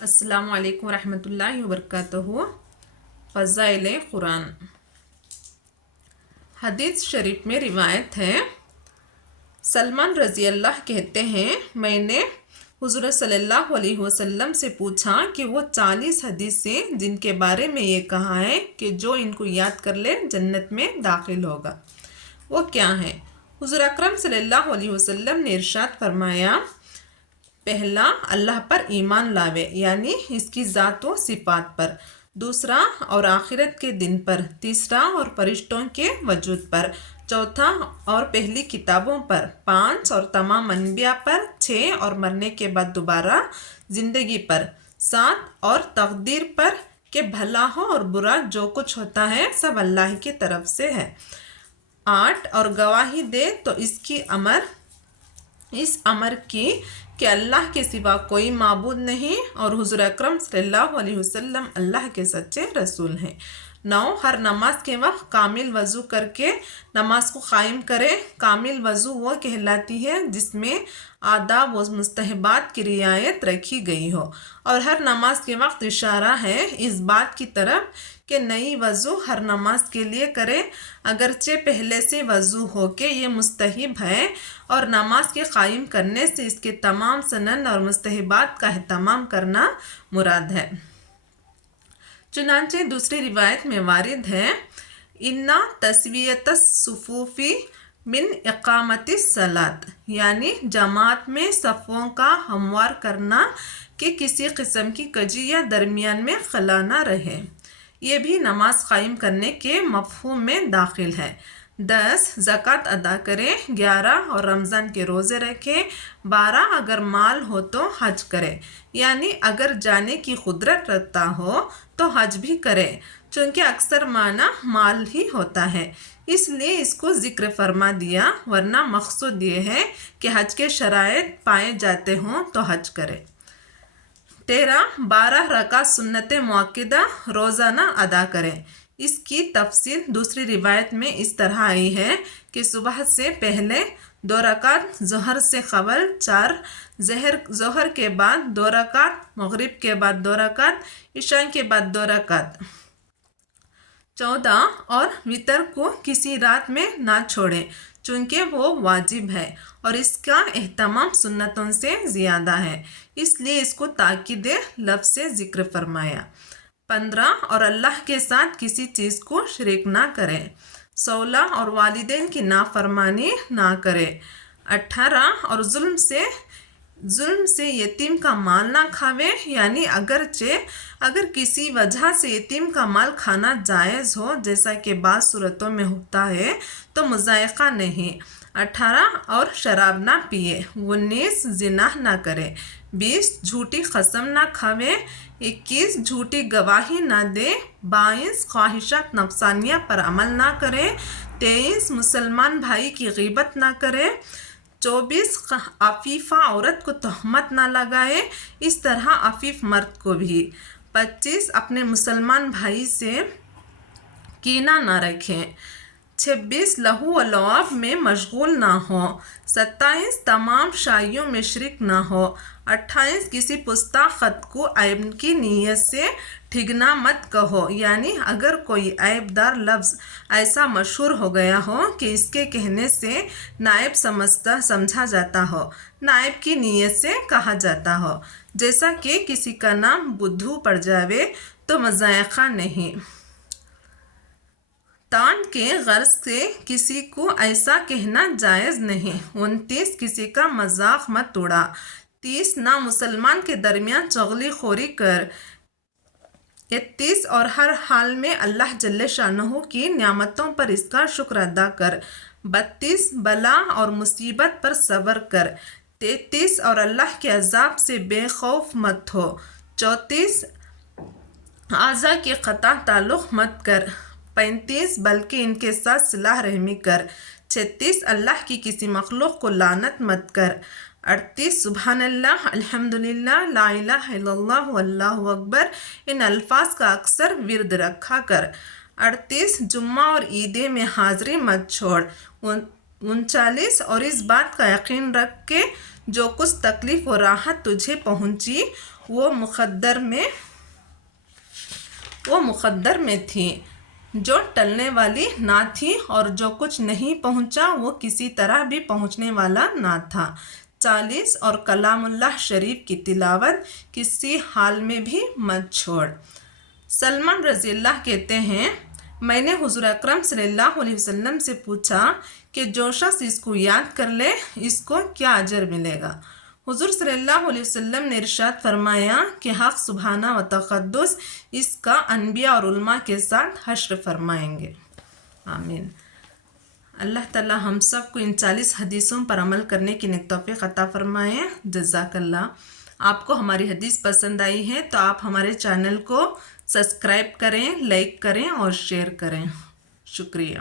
السلام علیکم ورحمۃ اللہ وبرکاتہ۔ فضائل قرآن۔ حدیث شریف میں روایت ہے، سلمان رضی اللہ کہتے ہیں، میں نے حضور صلی اللہ علیہ وسلم سے پوچھا کہ وہ 40 حدیثیں جن کے بارے میں یہ کہا ہے کہ جو ان کو یاد کر لے جنت میں داخل ہوگا، وہ کیا ہیں؟ حضور اکرم صلی اللہ علیہ وسلم نے ارشاد فرمایا، پہلا، اللہ پر ایمان لاوے یعنی اس کی ذات و صفات پر، دوسرا اور آخرت کے دن پر، تیسرا اور فرشتوں کے وجود پر، چوتھا اور پہلی کتابوں پر، 5 اور تمام انبیاء پر، 6 اور مرنے کے بعد دوبارہ زندگی پر، 7 اور تقدیر پر کہ بھلا ہو اور برا جو کچھ ہوتا ہے سب اللہ کی طرف سے ہے، 8 اور گواہی دے تو اس امر کی کہ اللہ کے سوا کوئی معبود نہیں اور حضور اکرم صلی اللہ علیہ وسلم اللہ کے سچے رسول ہیں، 9 ہر نماز کے وقت کامل وضو کر کے نماز کو قائم کرے۔ کامل وضو وہ کہلاتی ہے جس میں آداب و مستحبات کی رعایت رکھی گئی ہو، اور ہر نماز کے وقت اشارہ ہے اس بات کی طرف کہ نئی وضو ہر نماز کے لیے کرے، اگرچہ پہلے سے وضو ہو کہ یہ مستحب ہے، اور نماز کے قائم کرنے سے اس کے تمام سنن اور مستحبات کا اہتمام کرنا مراد ہے۔ چنانچہ دوسری روایت میں وارد ہے، اِنَّ تسویۃ الصفوف من اقامت الصلاۃ، یعنی جماعت میں صفوں کا ہموار کرنا کہ کسی قسم کی کجی یا درمیان میں خلا نہ رہے، یہ بھی نماز قائم کرنے کے مفہوم میں داخل ہے۔ 10 زکوٰۃ ادا کرے، 11 اور رمضان کے روزے رکھے، 12 اگر مال ہو تو حج کرے، یعنی اگر جانے کی قدرت رکھتا ہو تو حج بھی کرے، چونکہ اکثر معنی مال ہی ہوتا ہے اس لیے اس کو ذکر فرما دیا، ورنہ مقصود یہ ہے کہ حج کے شرائط پائے جاتے ہوں تو حج کرے۔ 13 12 رکعت سنت مؤکدہ روزانہ ادا کریں۔ اس کی تفصیل دوسری روایت میں اس طرح آئی ہے کہ صبح سے پہلے 2 رکعت، ظہر سے قبل 4، ظہر کے بعد 2 رکعت، مغرب کے بعد 2 رکعت، عشاء کے بعد 2 رکعت۔ 14 اور وتر کو کسی رات میں نہ چھوڑیں چونکہ وہ واجب ہے اور اس کا اہتمام سنتوں سے زیادہ ہے، اس لیے اس کو تاکید لفظ سے ذکر فرمایا۔ 15 اور اللہ کے ساتھ کسی چیز کو شریک نہ کرے، 16 اور والدین کی نافرمانی نہ کرے، 18 اور ظلم سے یتیم کا مال نہ کھاوے، یعنی اگر کسی وجہ سے یتیم کا مال کھانا جائز ہو جیسا کہ بعض صورتوں میں ہوتا ہے تو مضائقہ نہیں، 18 اور شراب نہ پیے، 19 زنا نہ کرے، 20 جھوٹی قسم نہ کھاوے، 21 جھوٹی گواہی نہ دے، 22 خواہشات نفسانیہ پر عمل نہ کرے، 23 مسلمان بھائی کی غیبت نہ کرے، 24 عفیفہ عورت کو تہمت نہ لگائے، اس طرح عفیف مرد کو بھی، 25 اپنے مسلمان بھائی سے کینہ نہ رکھیں، 26 لہو و لعب میں مشغول نہ ہو، 27 تمام شائیوں میں شریک نہ ہو، 28 کسی پستہ خط کو عیب کی نیت سے ٹھگنا مت کہو، یعنی اگر کوئی عیب دار لفظ ایسا مشہور ہو گیا ہو کہ اس کے کہنے سے نائب سمجھا جاتا ہو، نائب کی نیت سے کہا جاتا ہو، جیسا کہ کسی کا نام بدھو پڑ جاوے تو مضائقہ نہیں۔ طعن کے غرض سے کسی کو ایسا کہنا جائز نہیں۔ 29 کسی کا مذاق مت اڑا۔ 30 نامسلمان کے درمیان چغلی خوری کر۔ 31 اور ہر حال میں اللہ جل شانہ کی نعمتوں پر اس کا شکر ادا کر۔ 32 بلا اور مصیبت پر صبر کر۔ 33 اور اللہ کے عذاب سے بے خوف مت ہو۔ 34 اعضاء کے قطع تعلق مت کر۔ 35 بلکہ ان کے ساتھ صلح رحمی کر۔ 36 اللہ کی کسی مخلوق کو لعنت مت کر۔ 38 سبحان اللہ، الحمدللہ، لا الہ الا اللہ واللہ اکبر، ان الفاظ کا اکثر ورد رکھا کر۔ 38 جمعہ اور عیدیں میں حاضری مت چھوڑ۔ 39 اور اس بات کا یقین رکھ کہ جو کچھ تکلیف و راحت تجھے پہنچی وہ مقدر میں تھی جو ٹلنے والی نہ تھی اور جو کچھ نہیں پہنچا وہ کسی طرح بھی پہنچنے والا نہ تھا۔ 40 اور کلام اللہ شریف کی تلاوت کسی حال میں بھی مت چھوڑ۔ سلمان رضی اللہ کہتے ہیں میں نے حضور اکرم صلی اللہ علیہ وسلم سے پوچھا کہ جو شخص اس کو یاد کر لے اس کو کیا اجر ملے گا؟ حضور صلی اللہ علیہ وسلم نے ارشاد فرمایا کہ حق سبحانہ و تقدس اس کا انبیاء اور علماء کے ساتھ حشر فرمائیں گے۔ آمین۔ اللہ تعالی ہم سب کو ان 40 حدیثوں پر عمل کرنے کی نیک توفیق عطا فرمائے۔ جزاک اللہ۔ آپ کو ہماری حدیث پسند آئی ہے تو آپ ہمارے چینل کو سبسکرائب کریں، لائک کریں اور شیئر کریں۔ شکریہ۔